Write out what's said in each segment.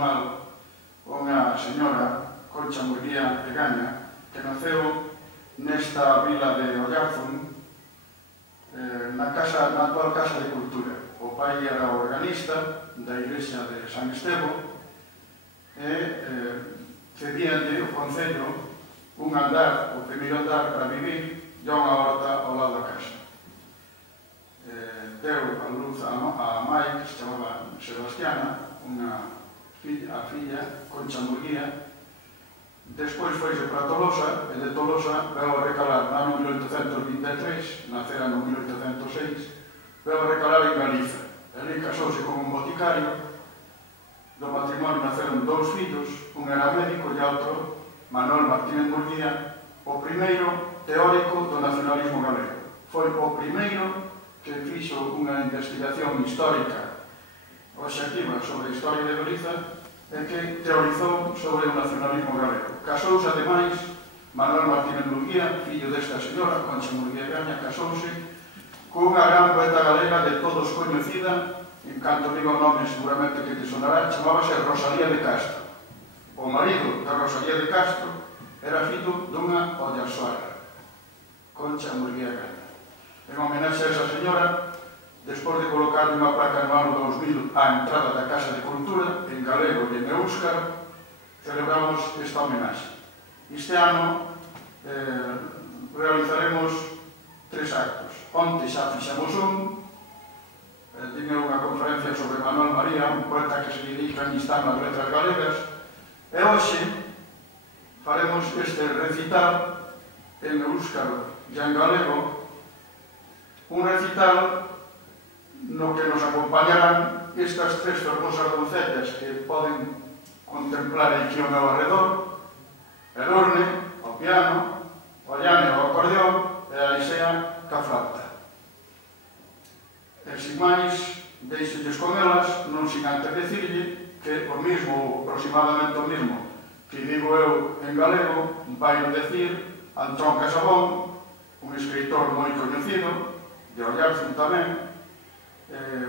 bautismal unha señora, Concha Murguía Egaña, que naceu nesta vila de Ollarzun, na actual Casa de Cultura. O pai era organista da igrexa de San Estevo e cedíanlle o Concello un andar, o primeiro andar para vivir, e unha horta ao lado da casa. Deu a luz a mãe, que se chamaba Sebastiana, a filla, Concha Murguía. Despois foise para Tolosa, e de Tolosa veu a recalar no ano 1823, nacera no 1806, veu a recalar en Galiza. Ali casouse con un boticario, do matrimonio naceron dous fillos, un era médico e outro, Manuel Martínez Murguía, o primeiro teórico do nacionalismo galego. Foi o primeiro que fixo unha investigación histórica obxectiva sobre a historia de Galiza e que teorizou sobre o nacionalismo galego. Casouse, ademais, Manuel Martínez Murguía, fillo desta señora, Concha Murguía Gaña, casouse cunha gran poeta galega de todos coñecida, en canto digo o nome seguramente que te sonará, chamábase Rosalía de Castro. O marido de Rosalía de Castro era fillo dunha Ollasoara, Concha Murguía Gaña. En homenaxe a esa señora, despois de colocar unha placa no ano 2000 á entrada da Casa de Cultura, en galego e en éuscar, celebramos esta homenaxe. Este ano realizaremos 3 actos. Onte xa fixamos tiña unha conferencia sobre Manuel María, un poeta que se dedica a instar nas letras galegas, e hoxe faremos este recital en éuscar e en galego, un recital no que nos acompañarán estas 3 fermosas doncellas que poden contemplar aquí ao meu arredor: el Orne, o piano, o Llane, o acordeón, e a Isea, ca flauta. E, sin máis, deixolles con elas, non sin antes decirlle que o mismo, ou aproximadamente o mismo, que digo eu en galego, vai decir Antón Casabón, un escritor moi coñecido, de Ollarzun tamén,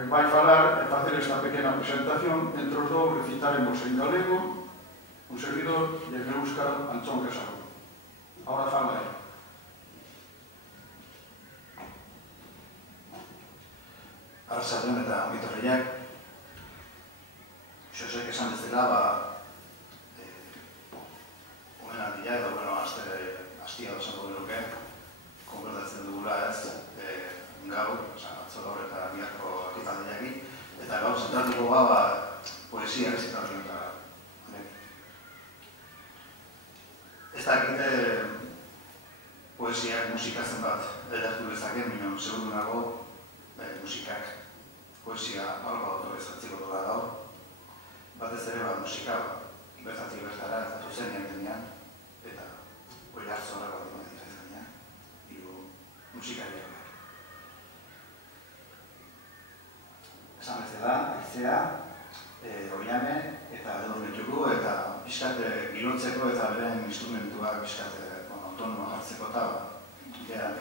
vai falar e facer esta pequena presentación. Entre os dous recitaremos en galego, un servidor, e en éuscar Antón Casabón. Ahora fala ele. Arratsaldeon eta ongi etorriak. Xosek esan bezala, omenaldia edo, hastia esango genuke, konkordatzen dugula ez, gaur, atzo gaur eta biharko ekitaldiak, eta gaur zentratuko poesia rezitatu eta ez dakite poesiak musikatzen bat edertu bezaken, minon seguru nago musikak poesia alba autorezatziko dola gaur, batez ere musika bertatik bertara eta zuzenean denean, eta Oiartzun horreko bat dira denean, hiru musikariak. Esan bezala, Aizea, Oiane eta Edurnetuko, eta pixkat girontzeko eta beren instrumentuak pixkat autonomoa jartzeko eta beran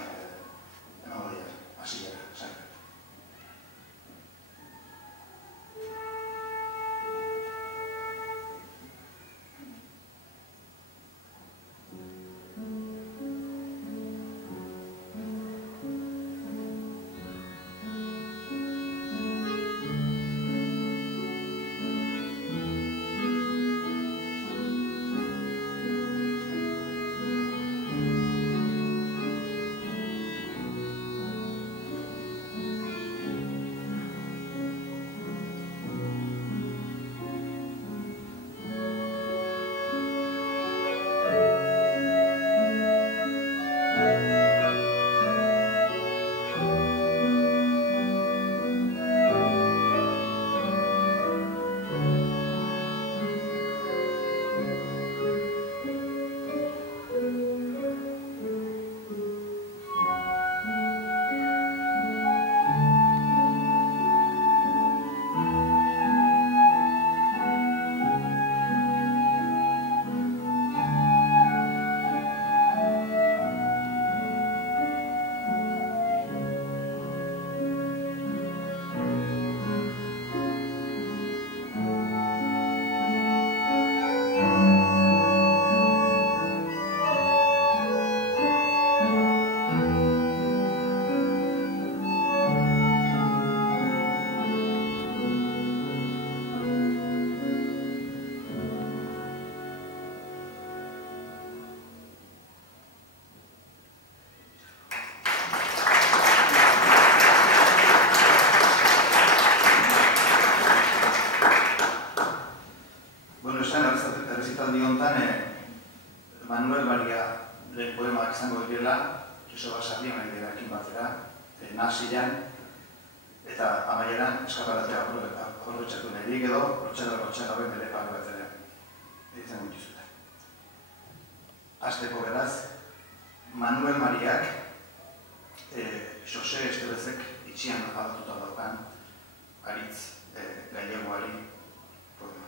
emango dira, hasiera, zaila. Bueno, esan errezitaldi honetan Manuel Maria lehen poemak izango direla, Joseba Sarrien ekin batera, nahasian, eta amaieran eskaparatea aprobetxatu nahirik edo, rotxagabe bere pare bat ere izango dituzute. Hasteko beraz, Manuel Mariak Jose Estebezek itxian aldatuta daukan aritz gailegoari poema.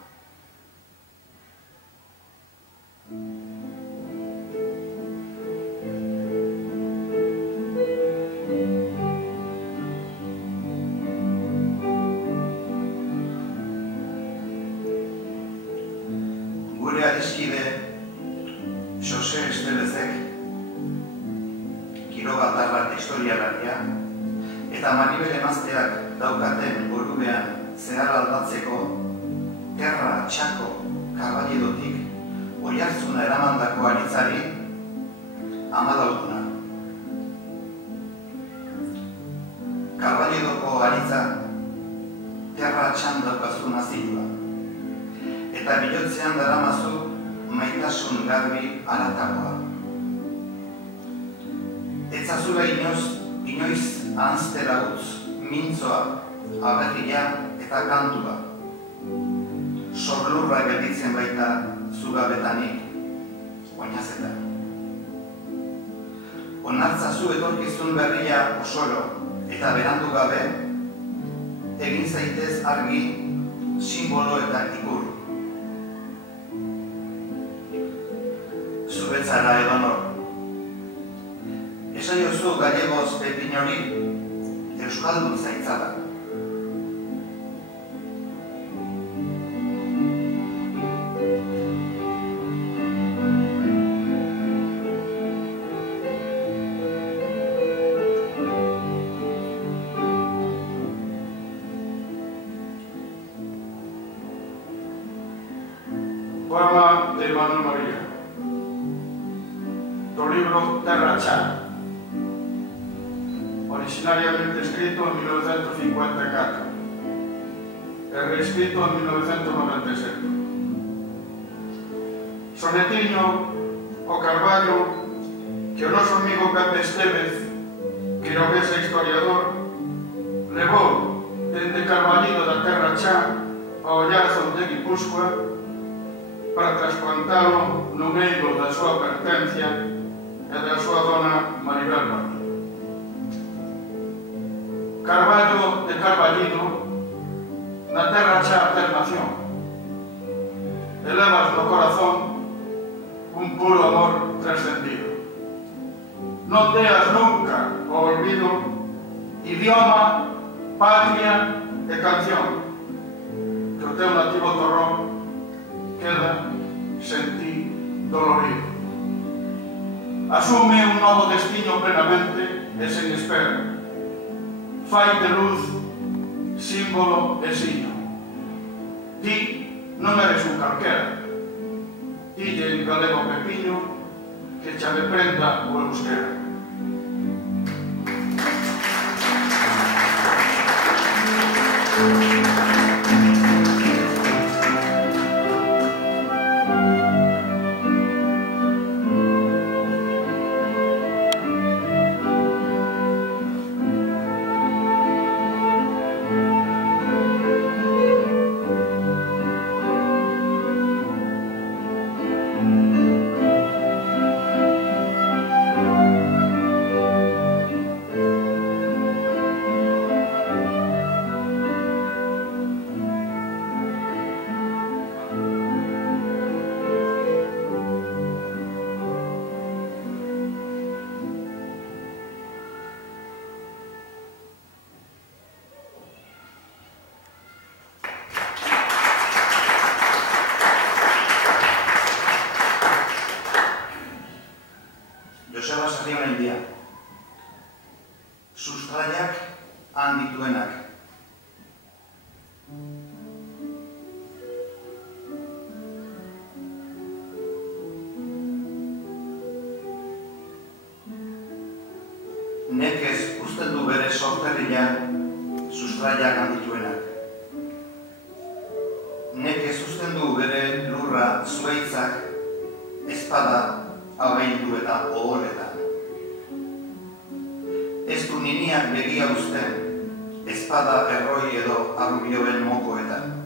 Gure adiskide Jose Estebezek Kirogaldarrak historialaria eta Maribel emazteak daukaten orubean zehar aldatzeko Terra Txako Karballedotik Oiartzuna eramandako aritzari 14 Karballedoko aritza Terra Txan daukazu nazioa eta bilotzean daramazu maitasun garbi aratagoa. Etzazula inoiz anztera utz, mintzoa, aberria eta kantua. Sorlurra gelditzen baita zugabetanik, oinazetan. Onartzazu etorkizun berria osoro eta berandu gabe, egin zaitez argi, simbolo eta ikur. Zuretzara edonor. Esaiozu gallegoz Pepin hori euskaldun zaitzala. Poema de Manuel María. Tu libro Terra Txan, originariamente escrito en 1954, reescrito en 1997. Sonetiño o Carballo que o noso amigo Pepe Estévez, quirogués e historiador, levou dende Carballido da Terra Txan ao Ollarzón de Guipúzcoa para trasplantalo no meio da súa pertencia e da súa dona Maribel María. Carballo de Carballido, na Terra Txan ter nación. Elevas no corazón un puro amor trascendido. Non deas nunca o olvido idioma, patria e canción, que o teu nativo torrón queda sen ti dolorido. Asume un novo destino plenamente e sen espera. Faite luz, símbolo e signo. Ti non eres un calquera. Dille en galego Pepiño que xa deprenda o euskera. Joseba Sarrien dia. Sustraiak han dituenak. Nekez uzten du bere sorterria sustraiak han dituenak. Nekez uzten du bere elurra zuaitzak ezpada abaindu eta oholetan. Ez du niniak begia uzten, ezpada erroi edo arrubioen mokoetan.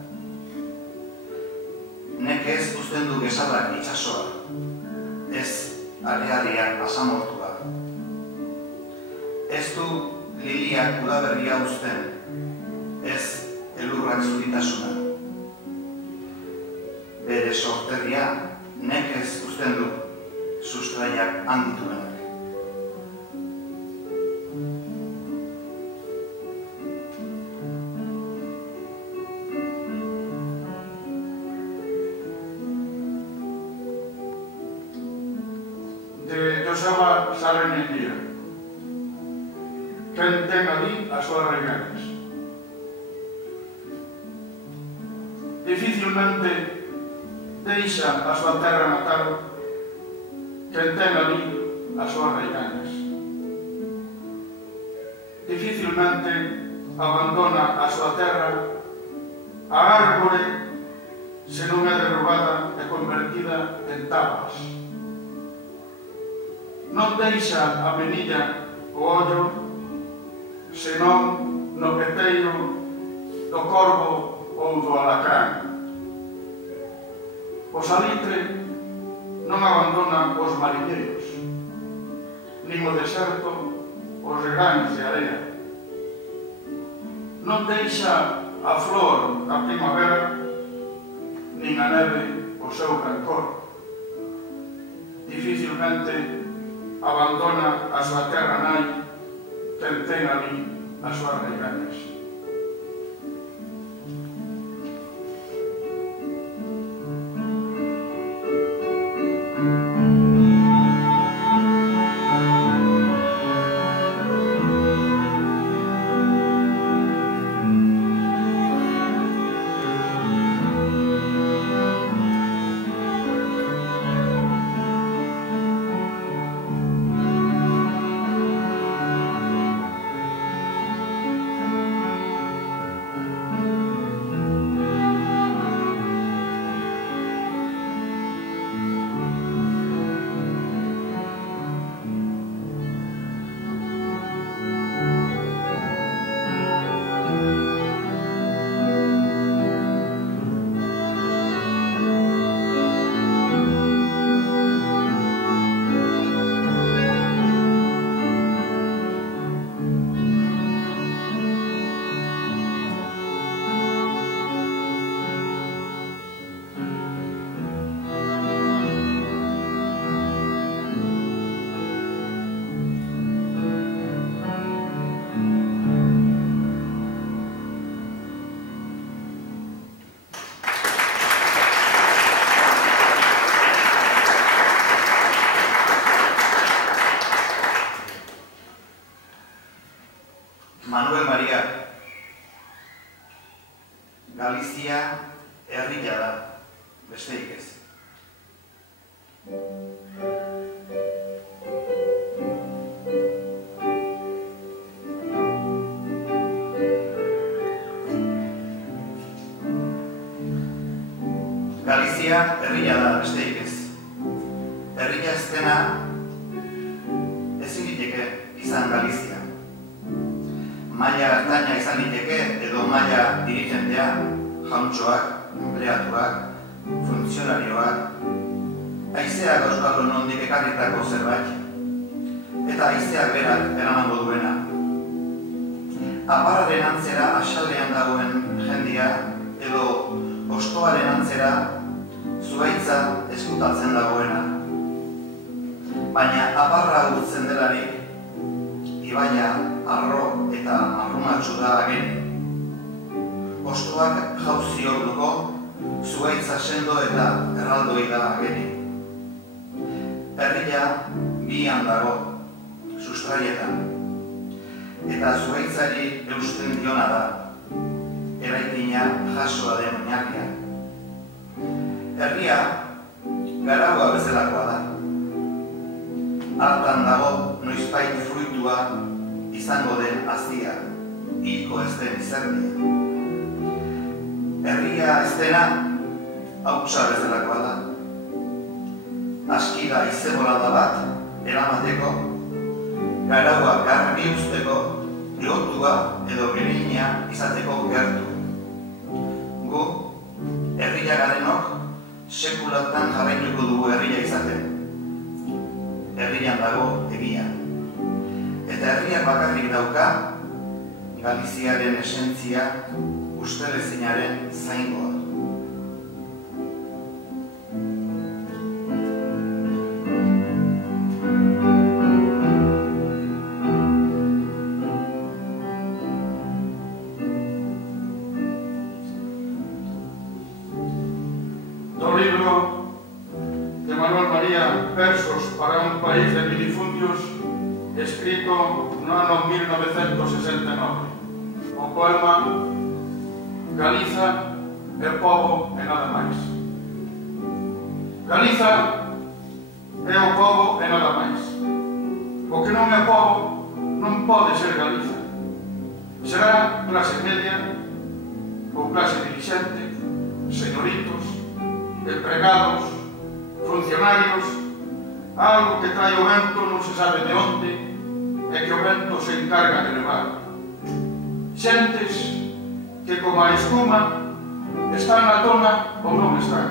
Nekez uzten du gesalak itxasoa, ez areariak basamortua. Ez du liliak udaberria uzten, ez elurrak zuritasuna. Bere sorterria nekez uzten du, sustraiak handituenak. De Josaba Sarrenendia, quen ten ali as súas reiganes. Dificilmente deixa a súa terra natal quen ten ali as súas reiganes. Dificilmente abandona a súa terra a árbore se non é derrubada e convertida en tabas. Non deixa a menilla o ollo senón no peteiro do corvo ou do alacrán. O salitre non abandona os mariñeiros, nin o deserto os regranes de area. Non deixa a flor da primavera, nin a neve o seu cancor. Dificilmente abandona a súa terra nai quen ten ali as súas reiganes. Manuel María, Galizia herria da, besteik ez. Galizia herria da, besteik ez. Herria ez dena ezin liteke izan Galizia. Maila ertaina izan liteke edo maila dirigentea, jauntxoak, empleatuak, funtzionarioak, haizeak euskaldun nondik ekarritako zerbait, eta haizeak berak eramango duena. Aparraren antzera asaldean dagoen jendia edo ostoaren antzera zuhaitza eskutatzen dagoena. Baina aparra gurtzen delarik, ibaia arro eta marrumatxu da ageni. Ostoak jauzi orduko, zuhaitza sendo eta erraldoi da ageni. Herria bian dago, sustraietan. Eta zuhaitzari eusten diona da, eraikina jasoa den oinarria. Herria garaua bezalakoa da. Hartan dago noizbait fruitua izango den hazia, hilko ez den izerdia. Herria ez dena, hautsa bezalakoa da. Aski da izebolada bat eramateko, garaua garbi uzteko, lotua edo gerina izateko gertu. Gu, herria garenok, sekulatan jarraituko dugu herria izaten. Herrian dago egia. Eta herriak bakarrik dauka, Galiziaren esentzia, ustelezinaren zaingoa. Do libro de Manuel María, Versos para un país de minifundios, escrito no ano 1969. O poema Galiza é pobo e nada máis. Galiza é o pobo e nada máis. O que non é pobo non pode ser Galiza. Será clase media ou clase dirixente, señoritos, empregados, funcionarios, algo que trae o vento non se sabe de onde e que o vento se encarga de levar. Xentes que, como a escuma, están na tona ou non están,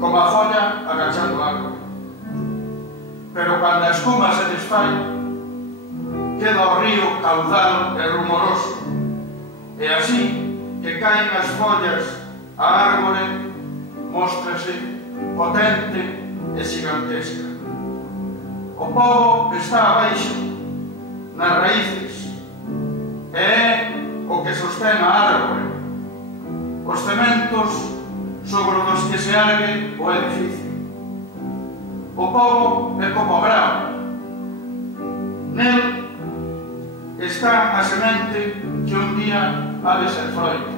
como a folla agachando água. Pero cando a escuma se desfai, queda o río caudal e rumoroso, e así que caen as follas, a árbore móstrase potente e gigantesca. O pobo está abaixo, nas raíces, e é o que sostén a árbore, os cementos sobre os que se ergue o edificio. O pobo é como o grao. Nel está a semente que un día ha de ser froita,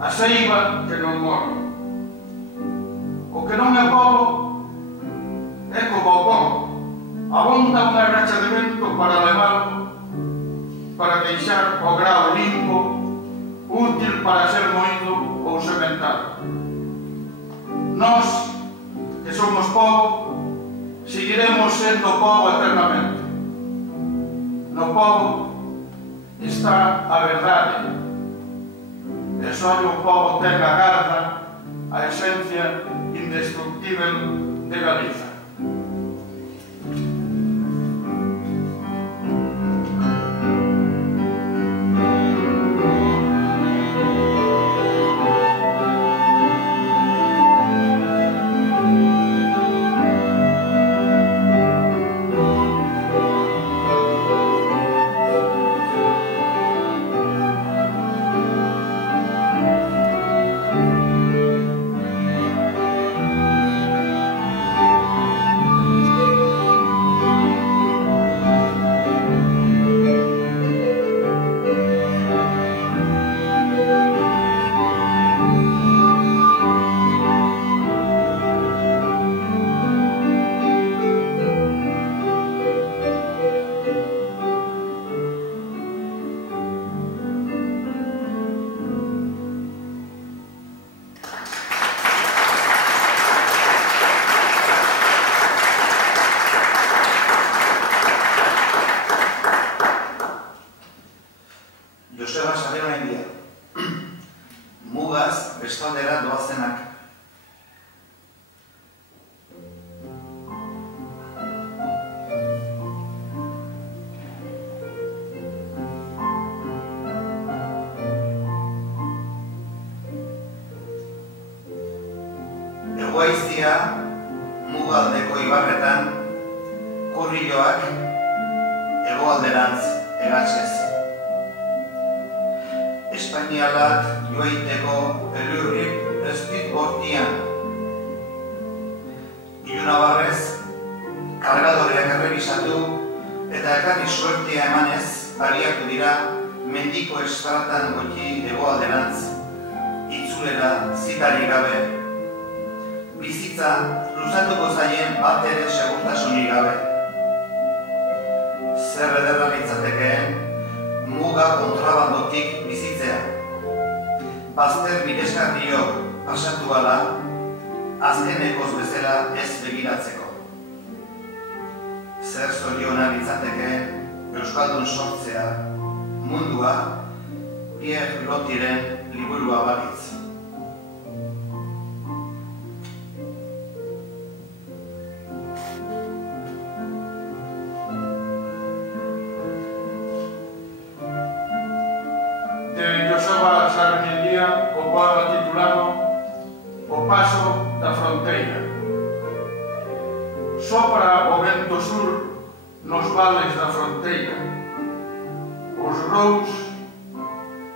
a seiva que non morre. O que non é pobo é como o pobo. Abonda unha racha de vento para levarlo, para deixar o grao limpo, útil para ser moído ou sementado. Nós, que somos pobo, seguiremos sendo pobo eternamente. No pobo está a verdade. E só o pobo ten a garda, a esencia indestructível de Galiza. bestaldera doazenak. Egoizia, mugaldeko ibarretan, kurrilloak hegoalderantz egatzez. Espainialak joaiteko elurrik ezpit bortian. Ilunabarrez, kargadoreak errebisatu eta ekarri suertea emanez baliatu dira mendiko estratan goti hegoalderantz, itzulera zitari gabe. Bizitza luzatuko zaien bat ere segurtasunik gabe. Zer ederra litzatekeen muga kontrabandotik bizitzea. Bazter bideskarriok pasatu bala, azkenekoz bezala ez begiratzeko. Zer zoriona litzateke Euskaldun sortzea, mundua, Pierre Lotiren liburua balitz. De Joseba Sarmendia, o poema titulado O paso da fronteira. Sopra o vento sur nos vales da fronteira. Os rous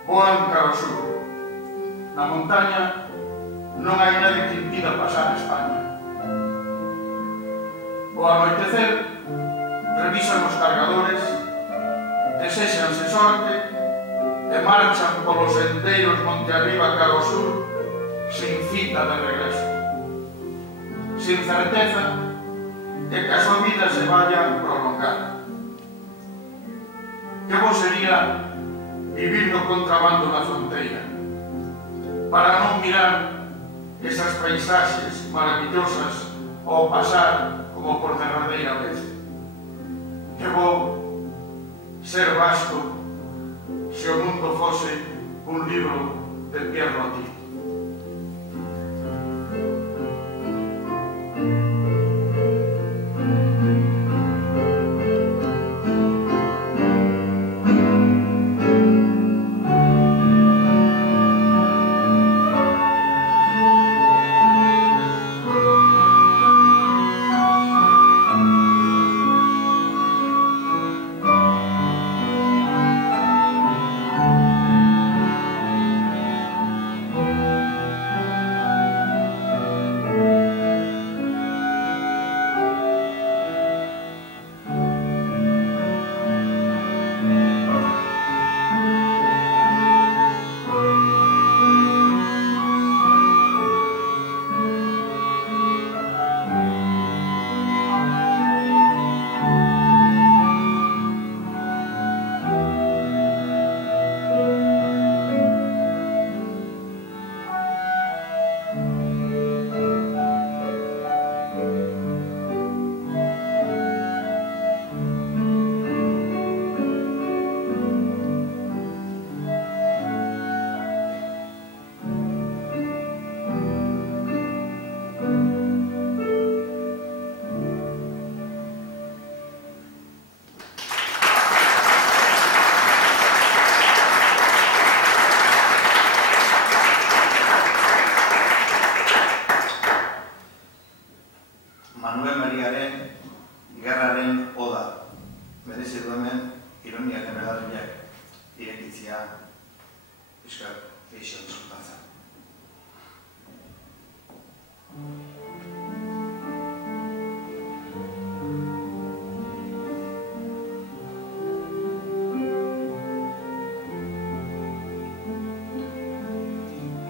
voan cara ao sur. Na montaña non hai nada que impida pasar a España. Ao anoitecer revisan os cargadores, desexanse sorte e marchan polos sendeiros monte arriba cara ao sur sin cita de regreso, sin certeza de que a súa vida se vaya a prolongar. Que bo sería vivir no contrabando da fronteira, para non mirar esas paisaxes maravillosas ao pasar como por derradeira vez. Que bo ser vasco se o mundo fose un libro de Pierre Loti.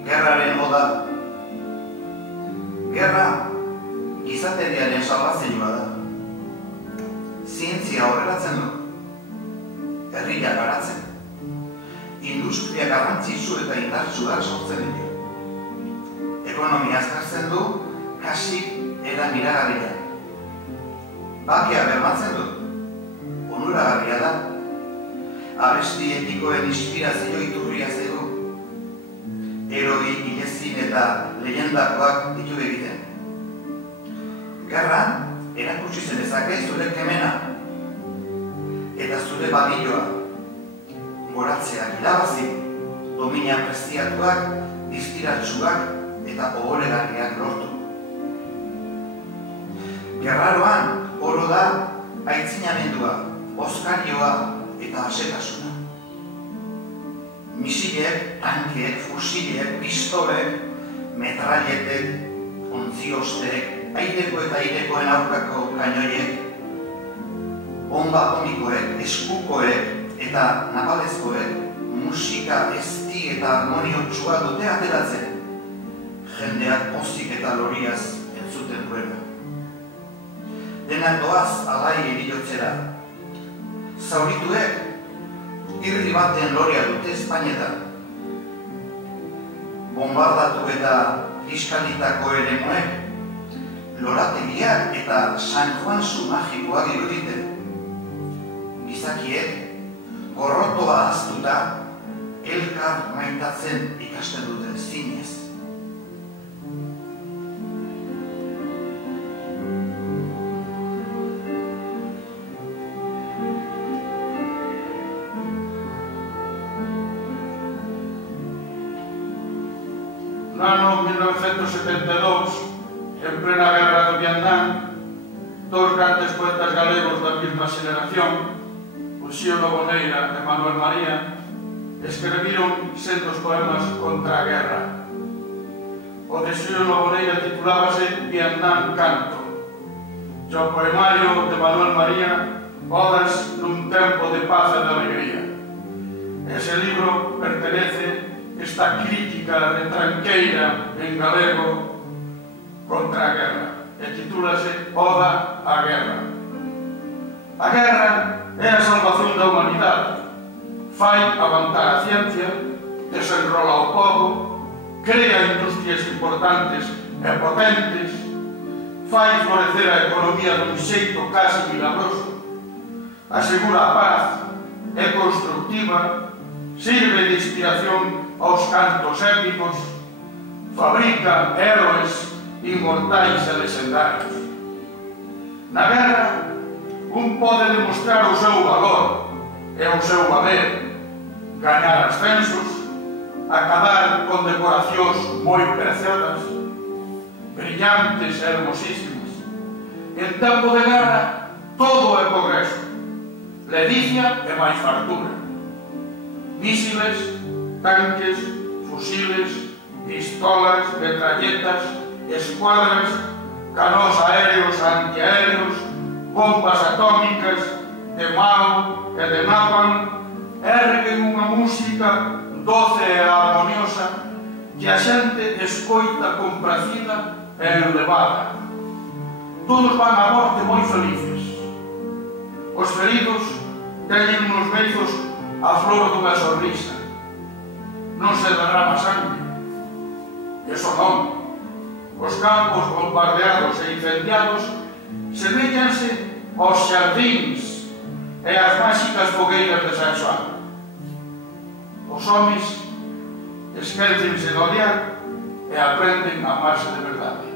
Gerraren oda. Gerra gizateriaren salbazailua da. Zientzia horrelatzen du. Herria garatzen. Industria garrantzitsu eta indartsuak sortzen ditu. Ekonomia azkartzen du, kasik era miragarria. Bakia bermatzen du. Onuragarria da. Abesti epikoen inspirazio iturria zaigu. Heroi, ilezin eta lehendakoak ditu egiten. Gerra, erakutsi zenezake zure kemena eta zure balioa. Goratzeak irabazi, domina prestiatuak, distiratsuak eta ohoregarriak lortu. Gerraroan, oro da, aitzinamendua, oskarioa eta asetasuna. Misilek, tankeek, fusilek, pistolek, metralletek, ontziostek, aireko eta airekoen aurkako kainoiek, bomba atomikoek, eskukoek eta napalezkoek, musika ezti eta harmoniotsua dute ateratzen, jendeak pozik eta loriaz entzuten duela. Denak doaz alai erilotzera. Zaurituek, irri baten loria dute Espainetan. bombardatu eta kiskalitako eremuek, lorategiak eta San Juansu magikoak iruditen. Gizakiek, gorrotoa ahaztuta, elkar maitatzen ikasten dute zinez. No ano 1972, en plena guerra de Vietnam, dos grandes poetas galegos da mesma xeración, Uxío Loboneira e Manuel María, escribiron sendos poemas contra a guerra. O de Uxío Loboneira titulábase Vietnam Canto, e o poemario de Manuel María, Odas nun tempo de paz e de alegría. Ese libro pertenece esta crítica retranqueira en galego contra a guerra e titúlase Oda á guerra. A guerra é a salvación da humanidade, fai avanzar a ciencia, desenrola o povo, crea industrias importantes e potentes, fai florecer a economía dun xeito casi milagroso, asegura a paz, é constructiva, sirve de inspiración aos cantos épicos, fabrica héroes inmortais e legendarios. Na guerra, un pode demostrar o seu valor e o seu valer, gañar ascensos, acadar condecoracións moi preciadas, brillantes e hermosísimas. En tempo de guerra, todo é progreso, ledicia e máis fartura. Mísiles, tanques, fusiles, pistolas, metralletas, escuadras, canós aéreos e antiaéreos, bombas atómicas, de Mao e de Napalm, erguen unha música doce e armoniosa que a xente escoita compracida e elevada. Todos van á morte moi felices. Os feridos teñen nos beizos a flor dunha sonrisa. Non se derrama sangue. Eso non. Os campos bombardeados e incendiados seméllanse aos xardíns e as máxicas fogueiras de San Xoán. Os homes esquécense de odiar e aprenden a amarse de verdade.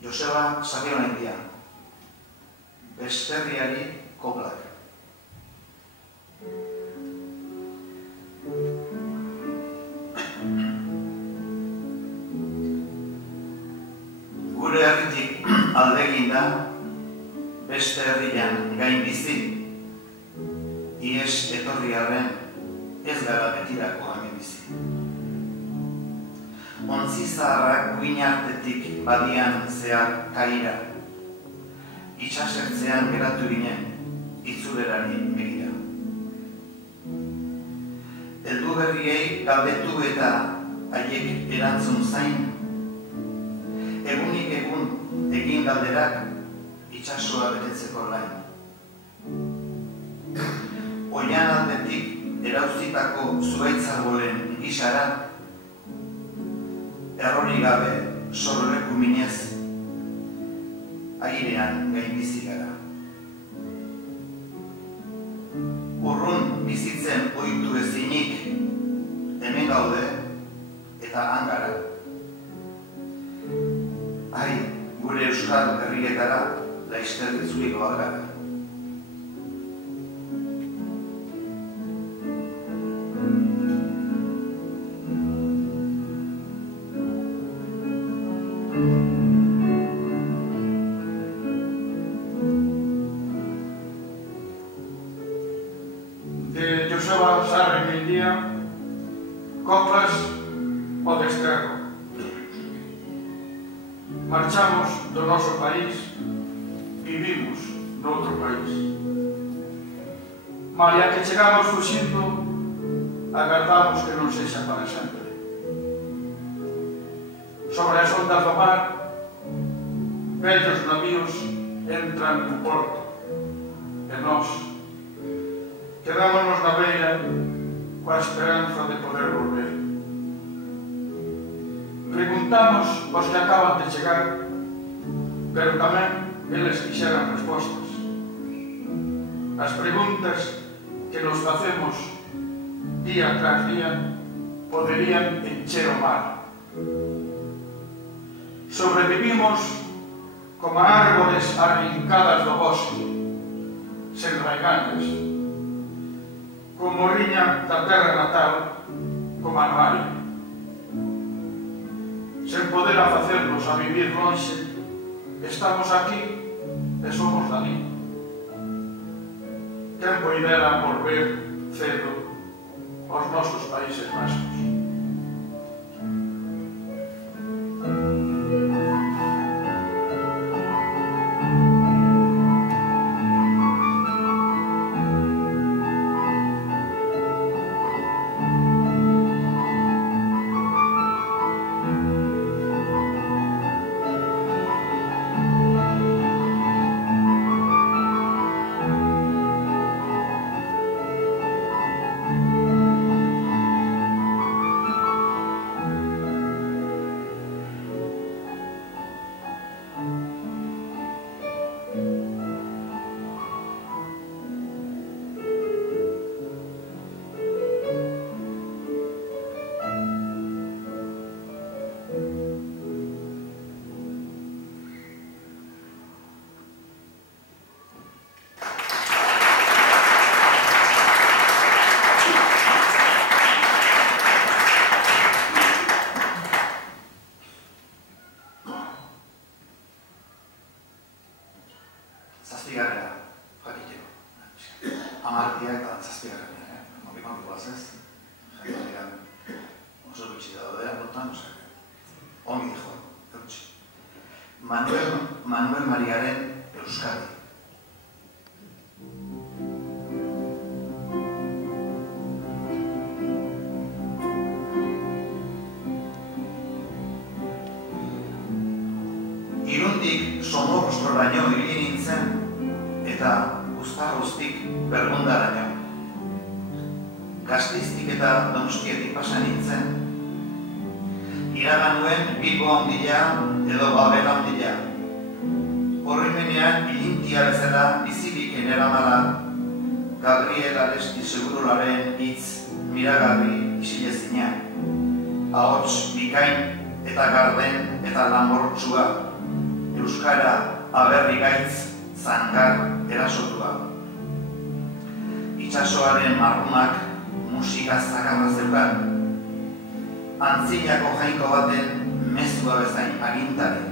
Joseba Sakionendia, Besterriari koplak. Gure herritik aldegin da, beste herrian gain bizi, ies etorriaren ez gara betirako hemen bizi. Ontzi zaharrak guinartetik badian zehar kaira, itxasertzean geratu ginen itzulerari begira. Heldu berriei galdetu eta haiek erantzun zain. Egunik egun egin galderak itsasoa betetzeko lain. Oian aldetik erauzitako zuaitzarbolen gisara, errori gabe sorleku minez, airean gainbizi gara. Urrun bizitzen ohitu ezinik, hemen gaude eta han gara. Ai, gure euskal herrietara laizter itzuliko gara. De Joseba Sarri Mendia, Coplas o Desterro. Marchamos do noso país, vivimos noutro país. Malia que chegamos fuxindo, agardamos que non sexa para sempre. Sobre as ondas do mar, vellos navíos entran no porto, e nós quedámonos na beira coa esperanza de poder volver. Preguntamos aos que acaban de chegar, pero tamén eles quixeran respostas. As preguntas que nos facemos día tras día poderían encher o mar. Sobrevivimos como árbores arrincadas do bosque, sen raiganhas, como riña da terra natal, como armario. Sen poder facernos a vivir lonxe, estamos aquí e somos dali. Quen poidera volver cedo aos nosos países vascos? Manuel Mariaren Euskadi. Irundik Somorrostraino ibili nintzen eta Uztarroztik Bermundaraino. Gasteiztik eta Donostietik pasa nintzen. Iragan nuen Bilbo handia edo Babel handia. Horrimenean ilintia bezala bizirik eneramala Gabriel Aresti Segurolaren hitz miragarri isilezina. Ahots bikain eta garden eta lamortsua, euskara aberri gaitz zankar erasotua. Itsasoaren marrunak musika zakarra zeukan, antzinako jainko baten mezua bezain agintari.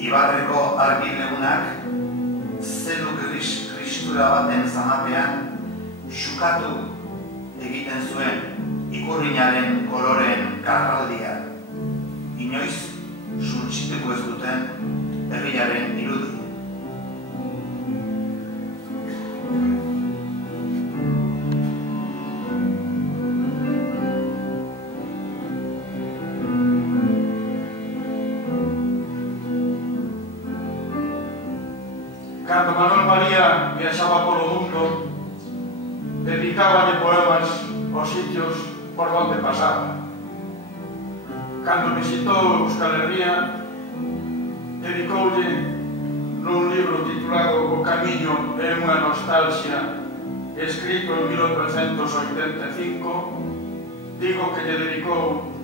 Ibarreko argilegunak zelu kristura baten zamapean xukatu egiten zuen ikurrinaren koloren karraldia. Inoiz suntsituko ez duten herriaren irudi. Cando Manuel María viaxaba polo mundo, dedicáballe poemas aos sitios por onde pasaba. Cando visitou Euskal Herria, dedicoulle nun libro titulado O camiño é unha nostalgia, escrito en 1885, digo que lle dedicou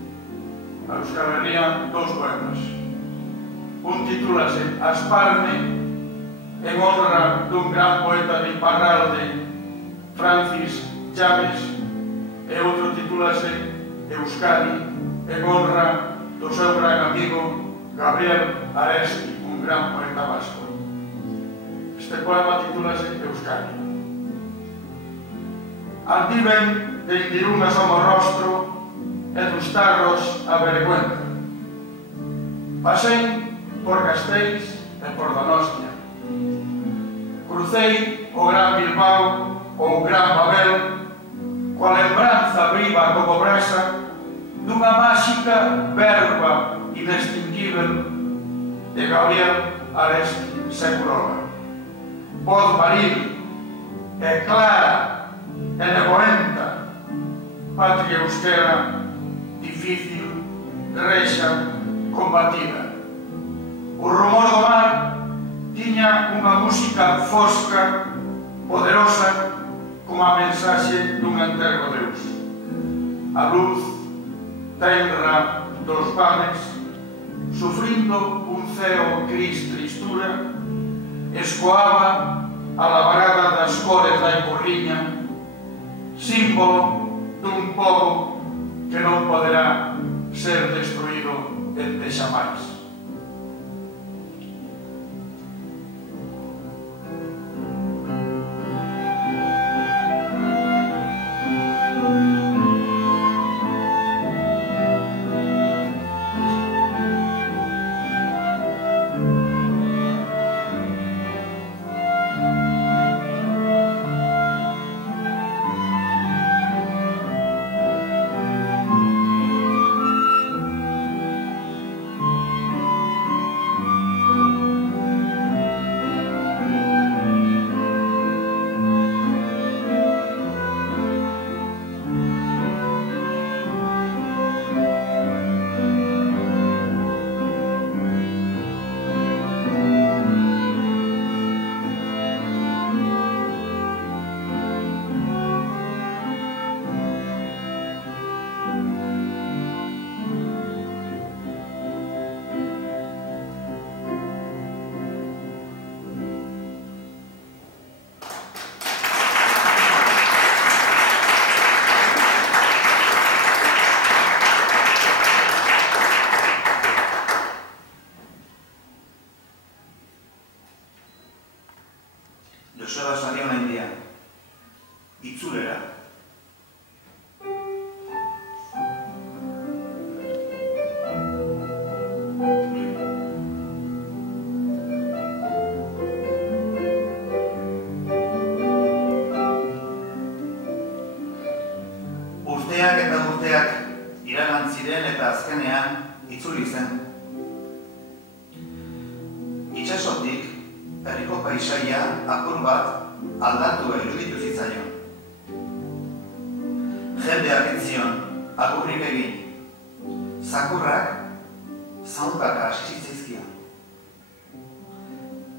a Euskal Herria dous poemas. Un titúlase Asparme, en honra dun gran poeta de Iparralde, Francis Chaves, e outro titúlase Euskadi, en honra do seu gran amigo Gabriel Aresti, un gran poeta vasco. Este poema titúlase Euskadi. Andiven de Indirún a Somorrostro e dos Tarros a Vergüenza. Pasei por Castells e por Donostia. Crucei o Gran Bilbao ou Gran Babel coa lembranza viva como brasa dunha máxica verba inextinguível de Gabriel Aresti Segurola. Voz varil e clara e nevoenta, patria euskera, difícil, rexa, combatida. O rumor do mar tiña unha música fosca, poderosa, como a mensaxe dun enterro Deus. A luz tenra dos vanes, sufrindo un ceo gris tristura, escoaba a labrada das cores da Iporriña, símbolo dun pobo que non poderá ser destruído ente xamais. Joseba Sariona India, Itzulera. Urteak eta urteak iragan ziren eta azkenean itzuli zen. Itsasotik herriko paisaia apur bat aldatu iruditu zitzaion. Jendeak ez zion agurrik egin. Zakurrak zaunkaka hasi zitzaizkion.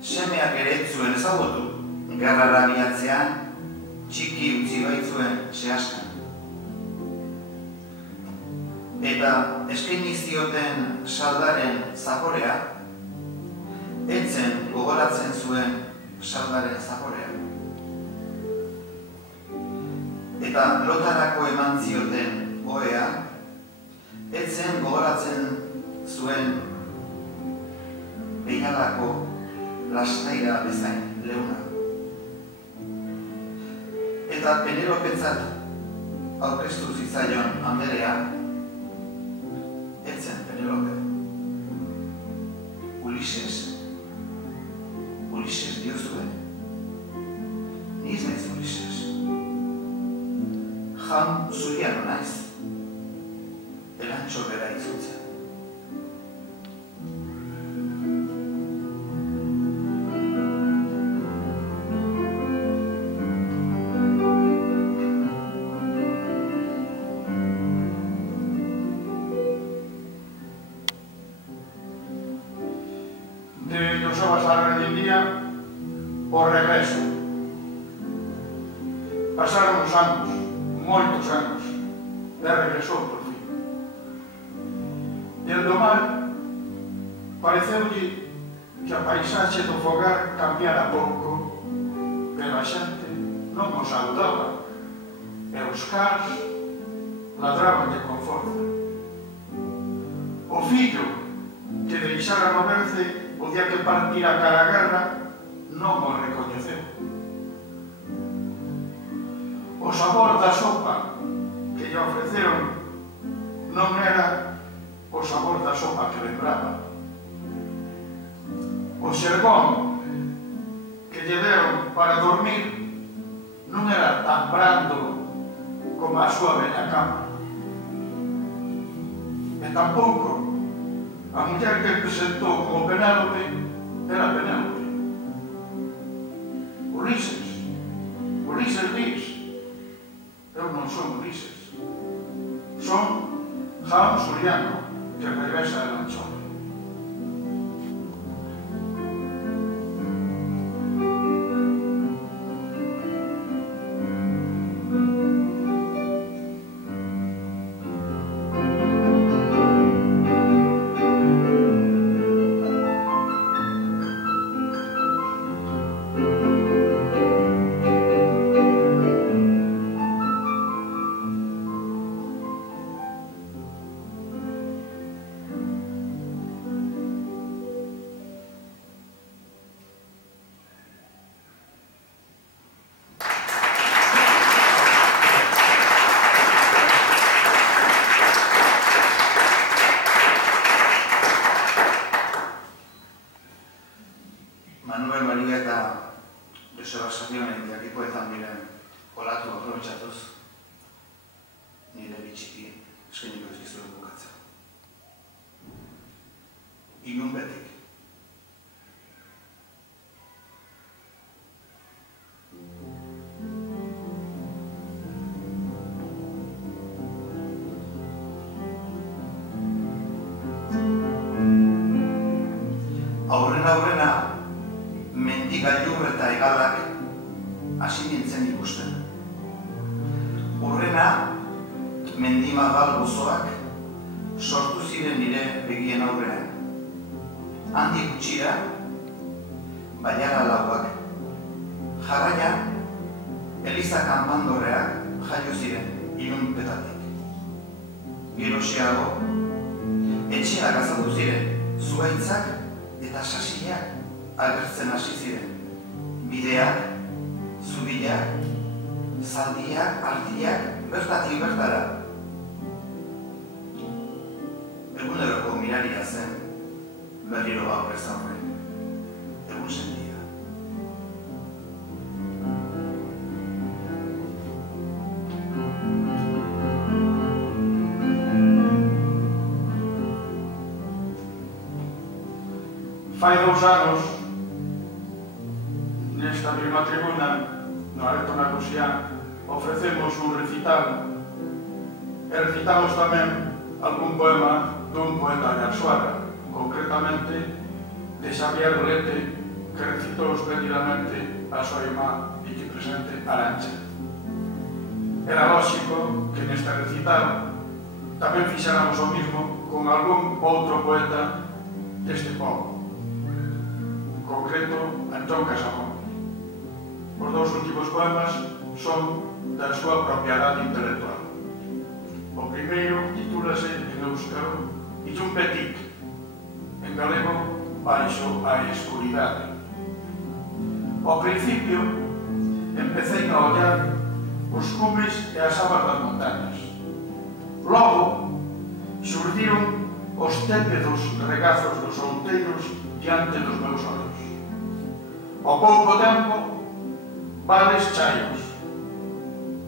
Semeak ere ez zuen ezagutu, gerrara bilatzean txiki utzi baitzuen sehaskan. Eta eskaini zioten saldaren zaporea, etzen gogoratzen zuen saldaren zaporea. Eta lotarako eman zioten ohea, etzen gogoratzen zuen behialako lastaira bezain leuna. Eta Penelopetzat aurkeztu zitzaion Anderea, etzen Penelope. Ulises diozuen. Ni ez naiz Ulises. Jan zuriano naiz. Elantxo bera izutzen. de Joseba Sarra de Indía o regreso. Pasaron os anos, moitos anos, e regresou por fin. Dende o mar, pareceulle que a paisaxe do fogar cambiara pouco, pero a xente non o saudaba, e os cans ladrabanlle con forza. O fillo que deixara no berce o día que partira cara a guerra non o recoñeceu. O sabor da sopa que lle ofreceron non era o sabor da sopa que lembraba. O xergón que lle deron para dormir non era tan brando como a súa bella cama. E tampouco a muller que presentou como Penélope era Penélope. Ulises Ries. Eu non son Ulises. Son Jaun Suriano, que regresa de Lanchón. Aurrena, mendigailu eta hegalak hasi nintzen ikusten. Urrena, mendimagal gozoak sortu ziren nire begien aurrean. Handik gutxira, baiara lauak. Jarraian, Eliza kanpandorreak jaio ziren ilunpetatik. Gerosiago, etxeak azaldu ziren, zuhaitzak eta sasiak agertzen hasi ziren. Bideak, zubiak, zaldiak, artiak, bertatik bertara. Eguneroko miraria zen, berriro aurrez aurre. Egun sentia. Fai 2 anos, nesta mesma tribuna, no Areto Nagusia, ofrecemos un recital e recitamos tamén algún poema dun poeta de Arsuaga, concretamente de Xavier Bolete, que recitou esplendidamente a súa irmá e que presente Arantxa. Era lógico que neste recital tamén fixáramos o mismo con algún outro poeta deste povo, en concreto Antón Casamón. Os 2 últimos poemas son da súa propiedade intelectual. O primeiro titúlase en éuscaro Illum Petit, en galego Baixo a escuridade. Ao principio empecei a ollar os cumes e as abas das montañas. Logo xurdiron os tépedos regazos dos outeiros diante dos meus ollos. Ao pouco tempo, vales chaios.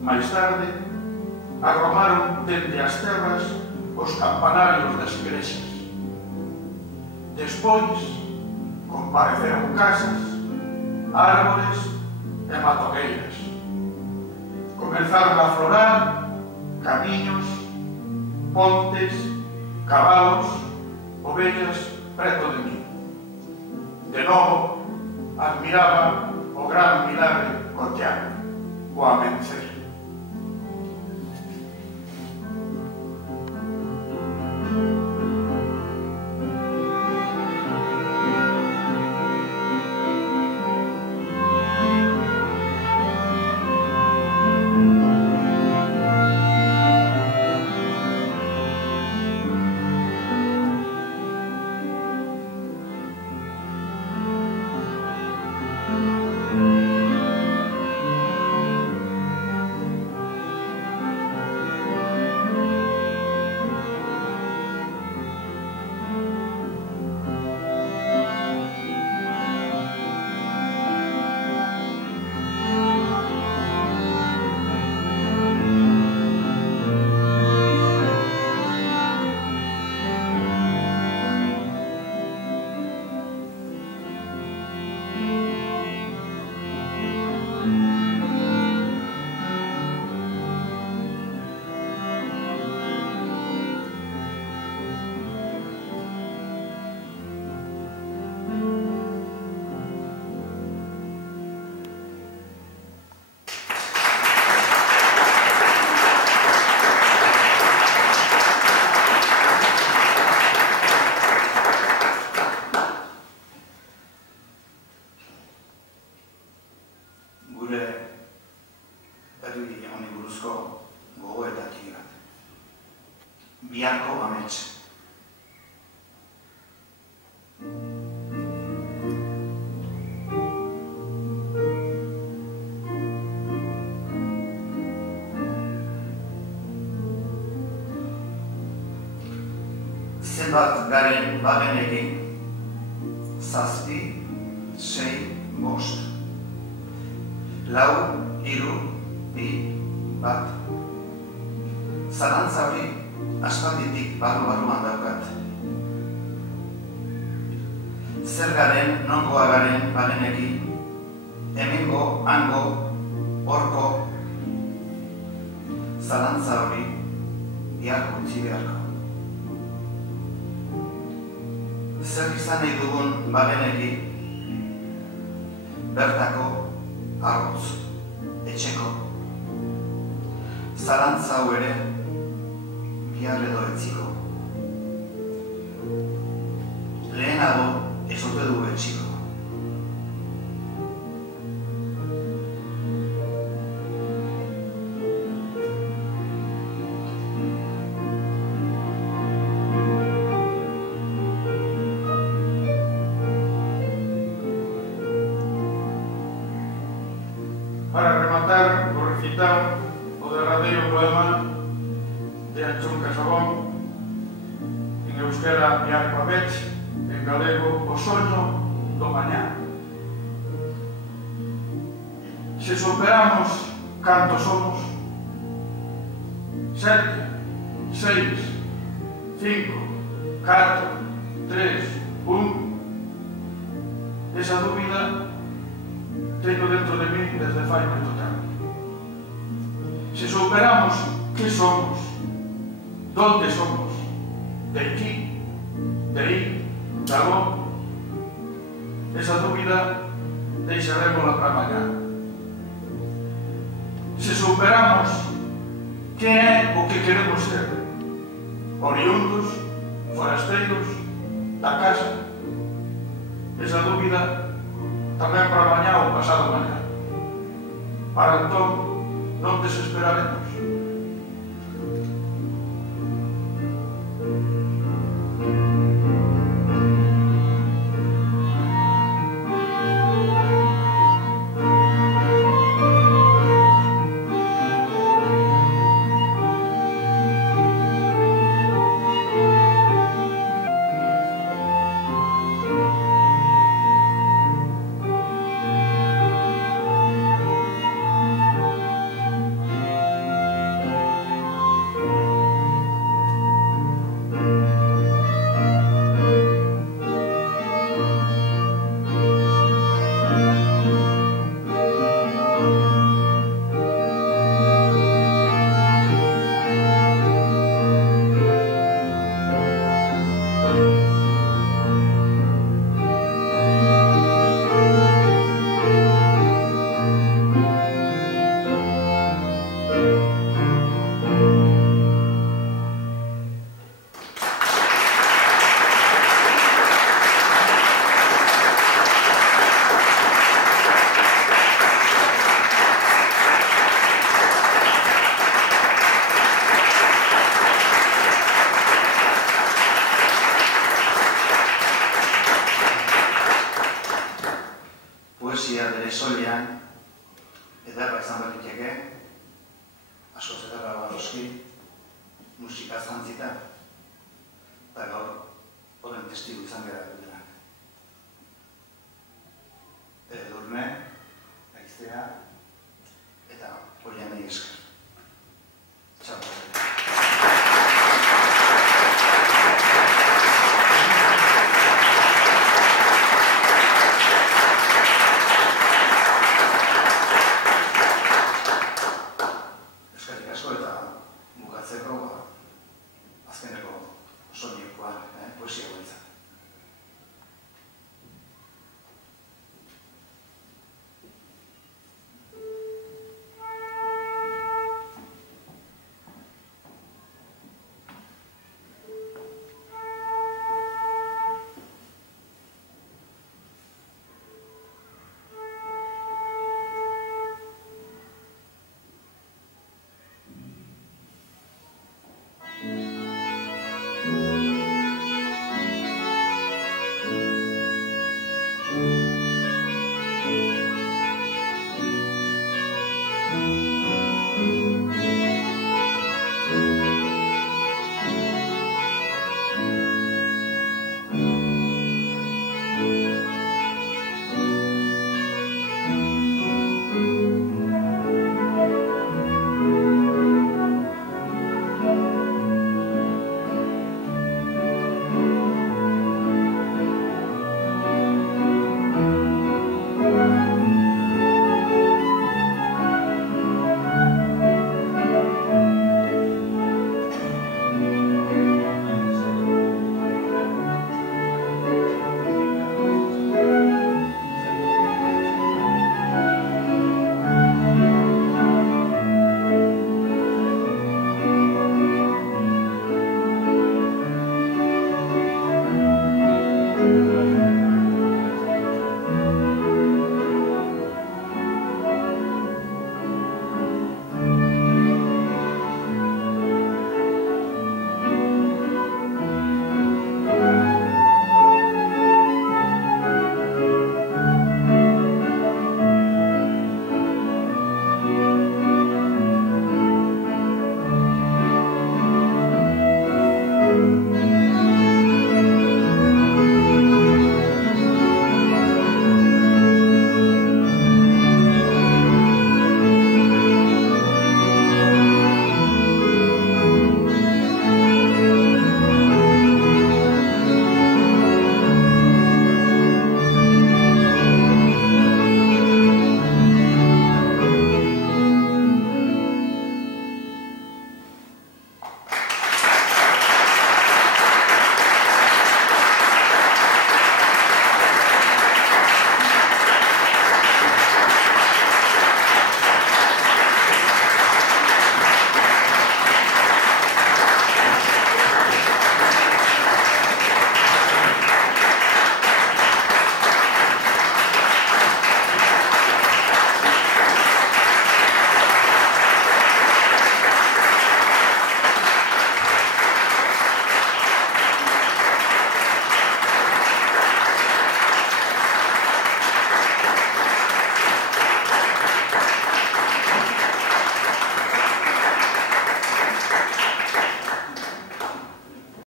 Mais tarde, agromaron dende as terras os campanarios das igrexas. Despois, compareceron casas, árbores e matogueiras. Comenzaron a aflorar camiños, pontes, cabalos, ovellas preto de mí. de novo, admiraba o gran milagre cotidiano, o amencer. Biharko amets. Zenbat garen bagenekin, 7, 6, 5. 4, 3, 2, 1. Zalantza hori aspalditik barru-barruan daukat. Zer garen, nongoa garen bagenekin, hemengo, hango, horko. Zalantza hori biharko utzi beharko. Zer izan nahi dugun bagenekin, bertako, arrotz, etxeko. Zalantza hau ere, bihar edo etziko. Lehenago ez ote du etxiko. Para rematar, vou recitar o derradeiro poema de Antxón Casabón, en euskera Biharko amets, en galego O soño do mañá. Se superamos cantos somos, 7, 6, 5, 4, 3, 1, esa dúbida teño dentro de mí desde fai moito tempo. Se superamos que somos, donde somos, de aquí, de aí, de aló, esa dúbida deixarémola para mañá. Se superamos que é o que queremos ser, oriundos, forasteiros, da casa, esa dúbida tamén para mañá ou pasado mañá. Para entón, non desesperaremos. poesia bere solian, ederra izan berriteke, asko ederra badoski, musika zantzita, eta gaur, horren testigu izan gara.